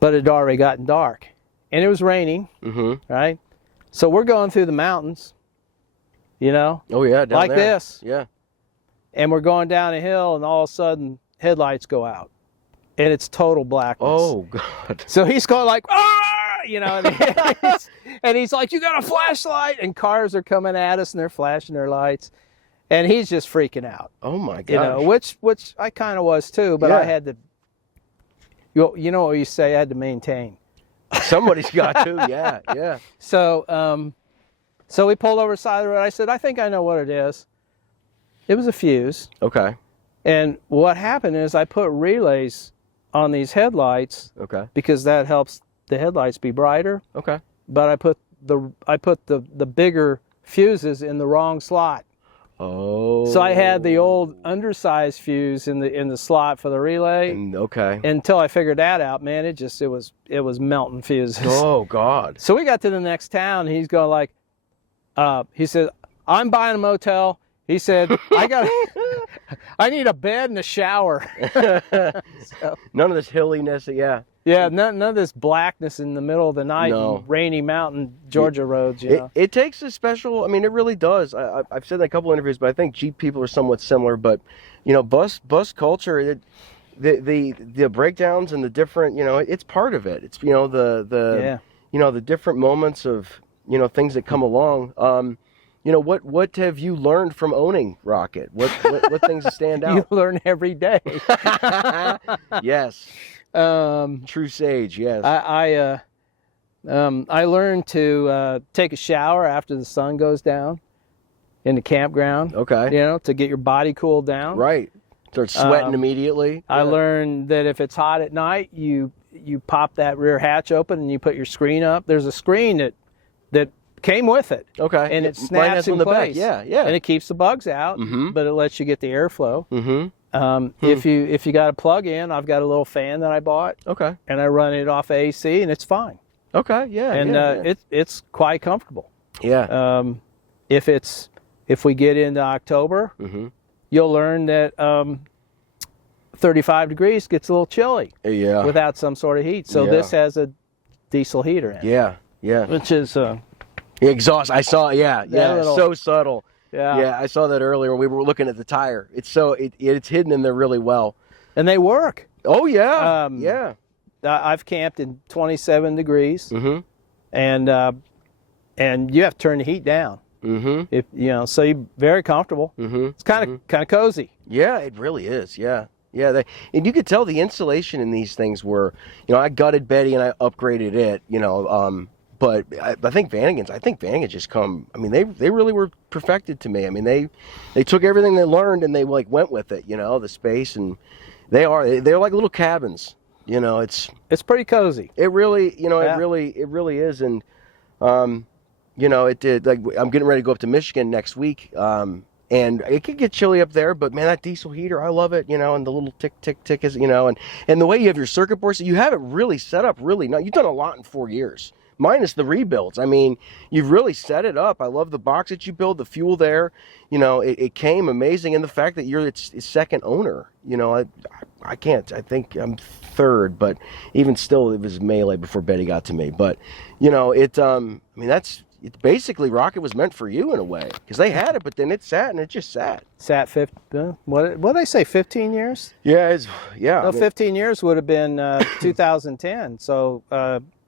but it had already gotten dark, and it was raining, right? So we're going through the mountains, Oh yeah, down like there. this. Yeah. And we're going down a hill, and all of a sudden, headlights go out, and it's total blackness. Oh God. So he's going like, ah, and he's like, you got a flashlight, and cars are coming at us, and they're flashing their lights. And he's just freaking out. Oh my gosh. Which I kind of was too, but I had to. You know what you say? I had to maintain. Somebody's got to. Yeah. So we pulled over the side of the road. I said, I think I know what it is. It was a fuse. Okay. And what happened is I put relays on these headlights. Okay. Because that helps the headlights be brighter. Okay. But I put the bigger fuses in the wrong slot. Oh. So I had the old undersized fuse in the slot for the relay. Okay. Until I figured that out, man, it was melting fuses. Oh God. So we got to the next town, and he's going like, he said, I'm buying a motel. He said, I need a bed and a shower. None of this hilliness. Yeah. Yeah, none of this blackness in the middle of the night No. and rainy mountain Georgia roads. You know? It takes a special. I mean, it really does. I've said that in a couple of interviews, but I think Jeep people are somewhat similar. But you know, bus culture, the breakdowns and the different, you know, it's part of it. It's, you know, the you know, the different moments of, you know, things that come along. You know, what have you learned from owning Rocket? What things stand out? You learn every day. Yes. True sage. Yes. I learned to take a shower after the sun goes down in the campground. Okay. You know, to get your body cooled down. Right. Start sweating immediately. I learned that if it's hot at night, you pop that rear hatch open and you put your screen up. There's a screen that came with it. Okay. And it snaps in place. Yeah. And it keeps the bugs out, but it lets you get the airflow. If you got a plug in, I've got a little fan that I bought. Okay. And I run it off AC and it's fine. Okay. Yeah. And it's quite comfortable. Yeah. If we get into October, you'll learn that 35 degrees gets a little chilly. Yeah. Without some sort of heat. So this has a diesel heater in it. Yeah. Yeah. Which is exhaust. I saw. Yeah. little, so subtle. Yeah. Yeah. I saw that earlier when we were looking at the tire. It's it's hidden in there really well. And they work. Oh yeah. Yeah. I've camped in 27 degrees. And you have to turn the heat down. If you know, so you're very comfortable. It's kind of cozy. Yeah, it really is. Yeah. Yeah, and you could tell the insulation in these things were, you know, I gutted Betty and I upgraded it, you know, but I think Vanagon just come, I mean, they really were perfected to me. I mean, they took everything they learned and they like went with it, you know, the space, and they're like little cabins, you know, it's pretty cozy. It really, you know, it really is. And, you know, it did, like, I'm getting ready to go up to Michigan next week, and it could get chilly up there, but man, that diesel heater, I love it, you know, and the little tick, tick, tick is, you know, and the way you have your circuit board, so you have it really set up really nice. You've done a lot in 4 years, minus the rebuilds. I mean, you've really set it up. I love the box that you build, the fuel there, you know, it came amazing. And the fact that you're its second owner, you know, I can't, I think I'm third, but even still, it was melee before Betty got to me. But, you know, I mean, it's basically Rocket was meant for you in a way, because they had it, but then it sat and it just sat. Sat what did they say? 15 years? Yeah, yeah. No, 15 years would have been 2010. So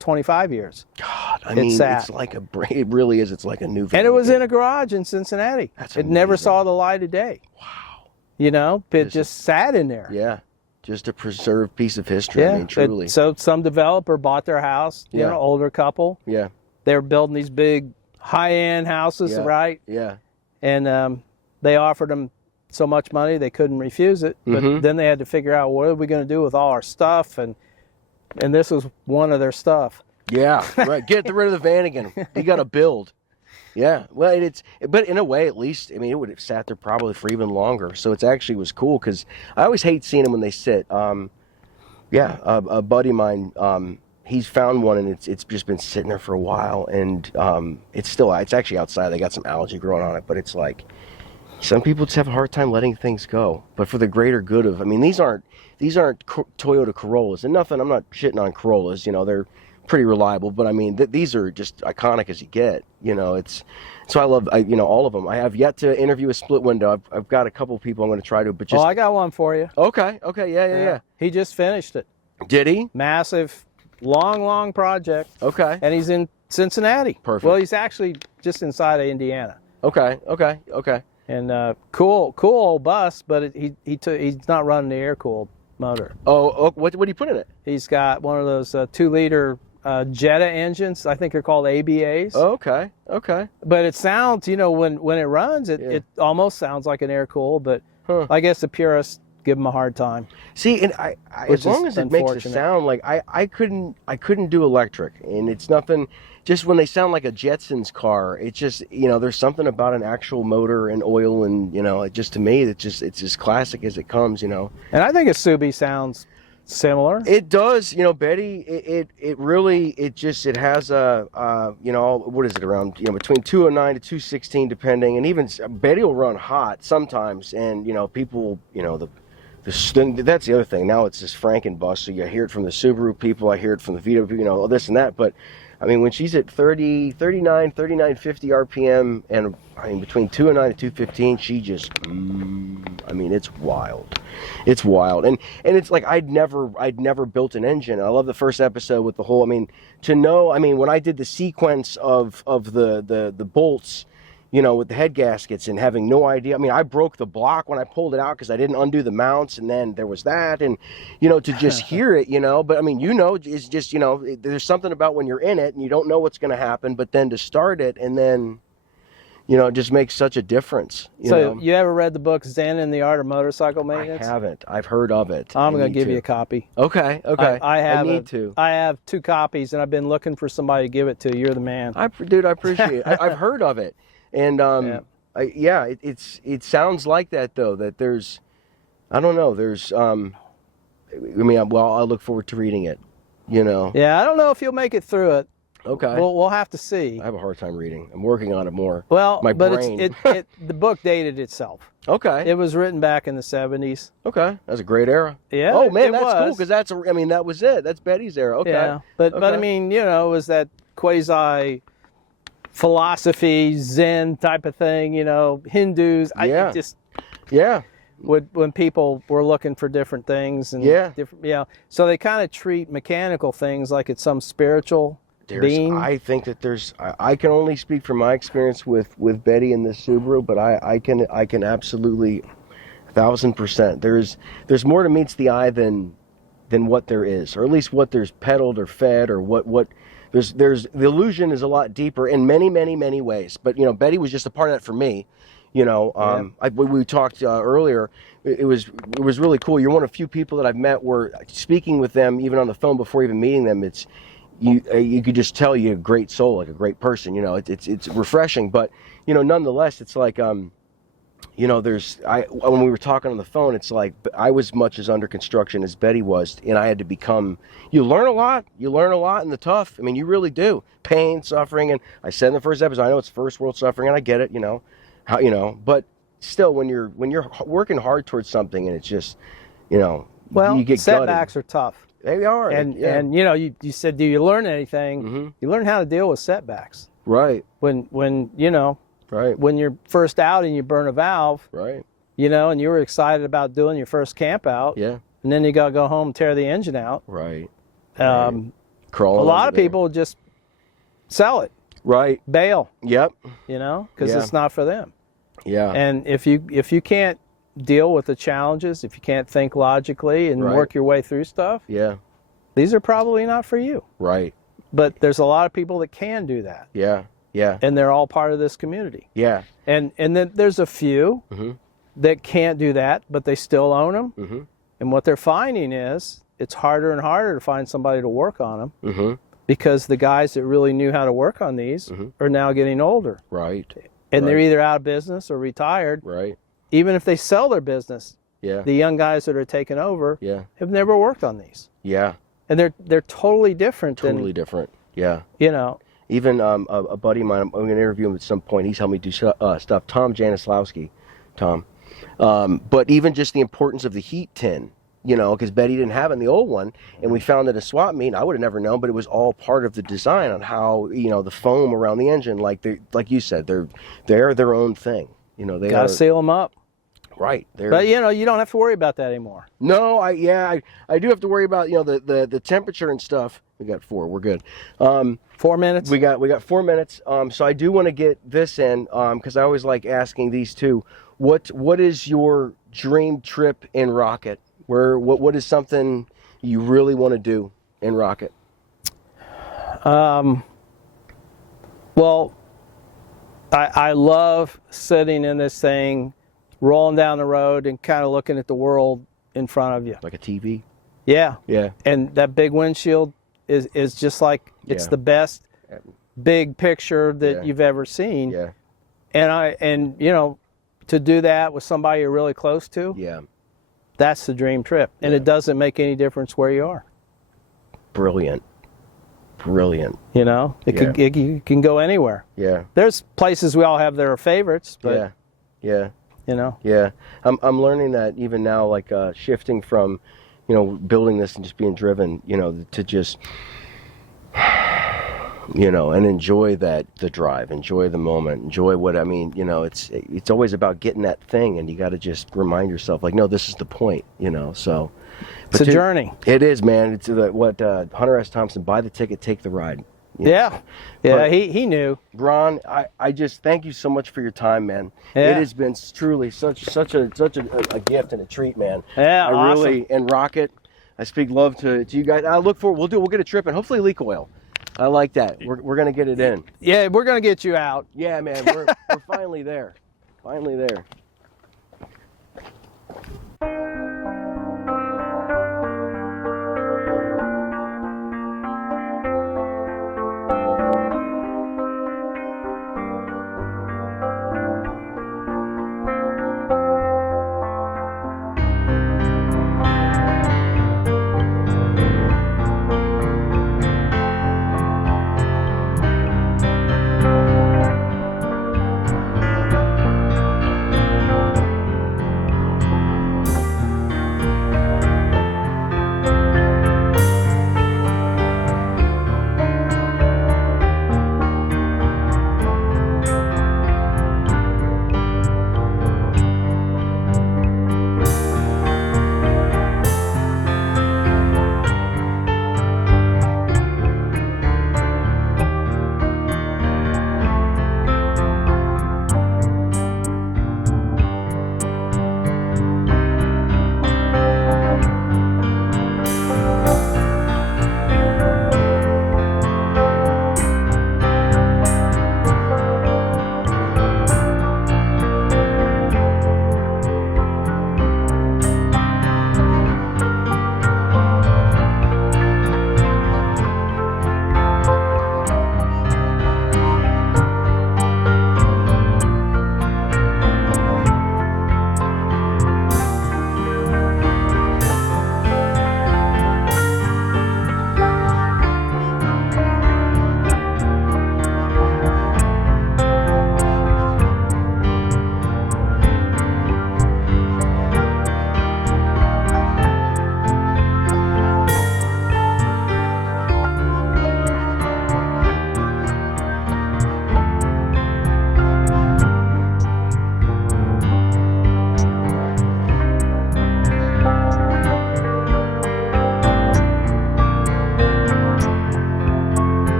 25 years. God, I mean, it's like it really is. It's like a new. And it was in a garage in Cincinnati. It never saw the light of day. Wow. You know, it just sat in there. Yeah. Just a preserved piece of history. Yeah. I mean, truly. So some developer bought their house. You know, older couple. Yeah. They were building these big high-end houses, right? Yeah. And they offered them so much money they couldn't refuse it. But then they had to figure out, what are we going to do with all our stuff? And this was one of their stuff. Yeah, right. Get rid of the Vanagon. You got to build. Yeah. Well, but in a way, at least, I mean, it would have sat there probably for even longer. So it actually was cool, because I always hate seeing them when they sit. A buddy of mine, he's found one, and it's just been sitting there for a while, and it's actually outside. They got some algae growing on it, but it's like, some people just have a hard time letting things go. But for the greater good of, I mean, these aren't Toyota Corollas, and nothing. I'm not shitting on Corollas. You know, they're pretty reliable, but I mean, these are just iconic as you get. You know, so I love, you know, all of them. I have yet to interview a split window. I've got a couple people I'm going to try to, but just. Oh, I got one for you. Okay. Yeah. He just finished it. Did he? Massive. Long project. Okay. And he's in Cincinnati. Perfect. Well, he's actually just inside of Indiana. Okay. And cool old bus, but he's not running the air-cooled motor. Oh, what did he put in it? He's got one of those 2-liter Jetta engines. I think they're called ABAs. Okay. But it sounds, you know, when it runs, it almost sounds like an air-cooled, but I guess the purists give them a hard time. See, and I as long as it makes it sound like I couldn't do electric, and it's nothing. Just when they sound like a Jetsons car, it's just, you know, there's something about an actual motor and oil, and you know, it just, to me, it's as classic as it comes, you know. And I think a Subi sounds similar. It does, you know, Betty. It really has a you know, what is it, around, you know, between 209 to 216 depending, and even Betty will run hot sometimes, and you know, people, you know, the That's the other thing. Now it's this Frankenbus, so you hear it from the Subaru people, I hear it from the Vito people, all this and that. But I mean, when she's at 3950 RPM, and I mean between 209 and 215, she just, I mean, it's wild. It's wild, and it's like I'd never built an engine. I love the first episode with the whole. I mean, to know. I mean, when I did the sequence of the bolts, with the head gaskets and having no idea. I mean, I broke the block when I pulled it out because I didn't undo the mounts, and then there was that, and to just hear it, but I mean, it's just, there's something about when you're in it and you don't know what's going to happen, but then to start it and then, it just makes such a difference. You ever read the book Zen and the Art of Motorcycle Maintenance? I haven't. I've heard of it. I'm going to give you a copy. Okay. I need to. I have 2 copies, and I've been looking for somebody to give it to. You're the man. Dude, I appreciate it. I've heard of it. And it sounds like that though. That there's, I don't know. There's, I mean, I look forward to reading it. Yeah, I don't know if you'll make it through it. Okay. We'll have to see. I have a hard time reading. I'm working on it more. Well, my brain. The book dated itself. Okay. It was written back in the 70s. Okay, that's a great era. Yeah. Oh man, that's cool because that was it. That's Betty's era. Okay. Yeah, but I mean, it was that quasi philosophy, Zen type of thing, Hindus. When people were looking for different things and different, so they kind of treat mechanical things like it's some spiritual being. I think that I can only speak from my experience with Betty and this Subaru, but I can absolutely 1000%. There's more to meets the eye than what there is, or at least what there's pedaled or fed, or what. There's the illusion is a lot deeper in many, many, many ways. But Betty was just a part of that for me. We talked earlier. It was really cool. You're one of the few people that I've met where speaking with them, even on the phone before even meeting them, it's you could just tell you're a great soul, like a great person. It's refreshing. But nonetheless, it's like when we were talking on the phone, it's like I was much as under construction as Betty was, and I had to become. You learn a lot in the tough. I mean, you really do. Pain, suffering, and I said in the first episode, I know it's first world suffering, and I get it. But still, when you're working hard towards something, and it's just, you get setbacks gutted. are tough. They are, and you said, do you learn anything? Mm-hmm. You learn how to deal with setbacks. Right. When Right. When you're first out and you burn a valve, right? And you were excited about doing your first camp out, yeah. And then you got to go home and tear the engine out, right? Crawl. A lot of people just sell it, right? Bail. Yep. Because it's not for them. Yeah. And if you can't deal with the challenges, if you can't think logically and work your way through stuff, these are probably not for you. Right. But there's a lot of people that can do that. Yeah. Yeah. And they're all part of this community. Yeah. And then there's a few that can't do that, but they still own them. Mm-hmm. And what they're finding is it's harder and harder to find somebody to work on them because the guys that really knew how to work on these are now getting older. Right. And they're either out of business or retired. Right. Even if they sell their business, the young guys that are taking over have never worked on these. Yeah. And they're totally different. Totally different. Yeah. Even a buddy of mine, I'm going to interview him at some point. He's helped me do stuff. Tom Janislawski. But even just the importance of the heat tin, because Betty didn't have it in the old one, and we found it at a swap meet. I would have never known, but it was all part of the design on how the foam around the engine, like you said, they're their own thing. They got to seal them up. Right. But you don't have to worry about that anymore. No, I do have to worry about the temperature and stuff. We got 4. We're good. 4 minutes. We got 4 minutes. So I do want to get this in because I always like asking these two. What is your dream trip in Rocket? What is something you really want to do in Rocket? Well, I love sitting in this thing, rolling down the road and kind of looking at the world in front of you. Like a TV? Yeah. Yeah. And that big windshield is just like, it's the best big picture that you've ever seen. Yeah. And to do that with somebody you're really close to, that's the dream trip. And it doesn't make any difference where you are. Brilliant. It can go anywhere. Yeah. There's places we all have that are favorites, but yeah. Yeah, I'm learning that even now, like shifting from, building this and just being driven, to just, and enjoy the drive, enjoy the moment, enjoy what, it's always about getting that thing, and you got to just remind yourself, like, no, this is the point, so. It's a journey. It is, man. It's what Hunter S. Thompson, buy the ticket, take the ride. Yeah. But he knew. Ron, I just thank you so much for your time, man. Yeah. It has been truly such a gift and a treat, man. Yeah, awesome. Really, and Rocket, I speak love to you guys. I look forward. We'll get a trip and hopefully leak oil. I like that. We're gonna get it in. Yeah, we're gonna get you out. Yeah, man. We're finally there. Finally there.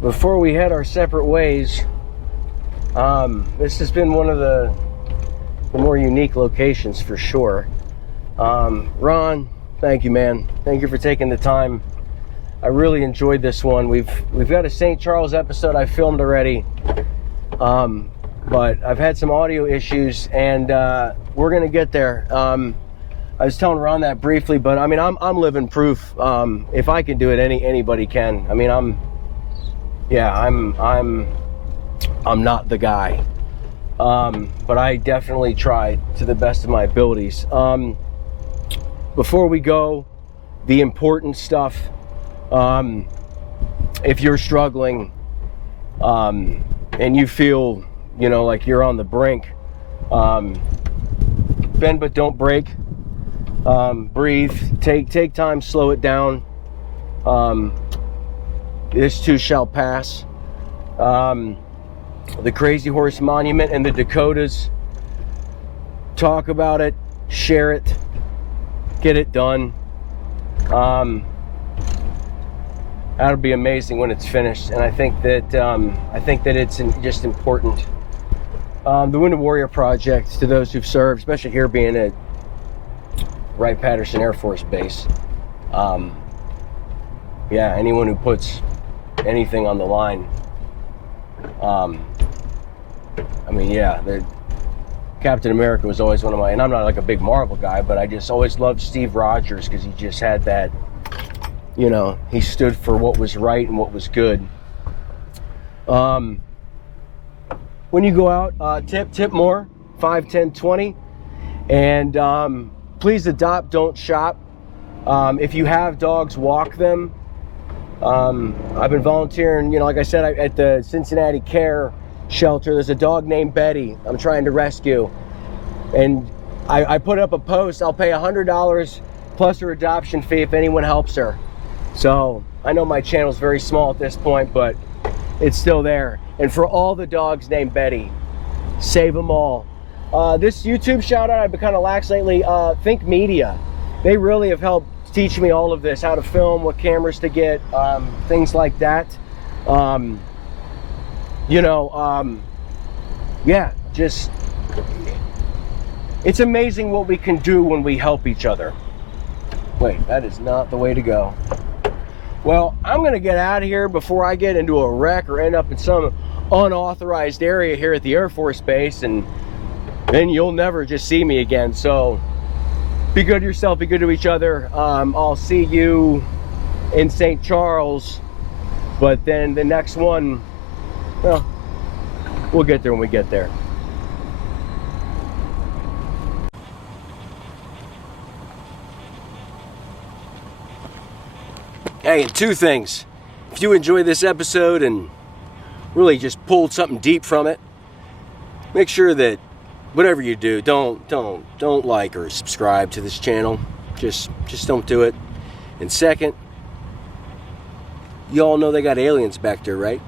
Before we head our separate ways, this has been one of the more unique locations for sure. Ron, thank you, man. Thank you for taking the time. I really enjoyed this one. We've got a St. Charles episode I filmed already, but I've had some audio issues, and we're gonna get there. I was telling Ron that briefly, but I mean, I'm living proof. If I can do it, anybody can. I mean, I'm not the guy, but I definitely tried to the best of my abilities. Before we go, the important stuff. If you're struggling, and you feel, like you're on the brink, bend but don't break. Breathe. Take time. Slow it down. This too shall pass. The Crazy Horse Monument and the Dakotas. Talk about it. Share it. Get it done. That'll be amazing when it's finished, and I think that it's just important. The Wounded Warrior Project, to those who've served, especially here being at Wright-Patterson Air Force Base. Anyone who puts anything on the line. Captain America was always one of my, and I'm not like a big Marvel guy, but I just always loved Steve Rogers because he just had that, he stood for what was right and what was good. When you go out, tip more, 5, 10, 20, and please adopt, don't shop. If you have dogs, walk them. I've been volunteering, you know, like I said, at the Cincinnati Care Shelter. There's a dog named Betty I'm trying to rescue. And I put up a post. I'll pay $100 plus her adoption fee if anyone helps her. So I know my channel's very small at this point, but it's still there. And for all the dogs named Betty, save them all. This YouTube shout out, I've been kind of lax lately. Think Media. They really have helped teach me all of this, how to film, what cameras to get, things like that. Yeah, just, it's amazing what we can do when we help each other. Wait, that is not the way to go. Well, I'm gonna get out of here before I get into a wreck or end up in some unauthorized area here at the Air Force Base, and then you'll never just see me again. So be good to yourself, be good to each other. I'll see you in St. Charles, but then the next one, well, we'll get there when we get there. Hey, and two things. If you enjoyed this episode and really just pulled something deep from it, make sure that whatever you do, don't like or subscribe to this channel. Just don't do it. And second, you all know they got aliens back there, right?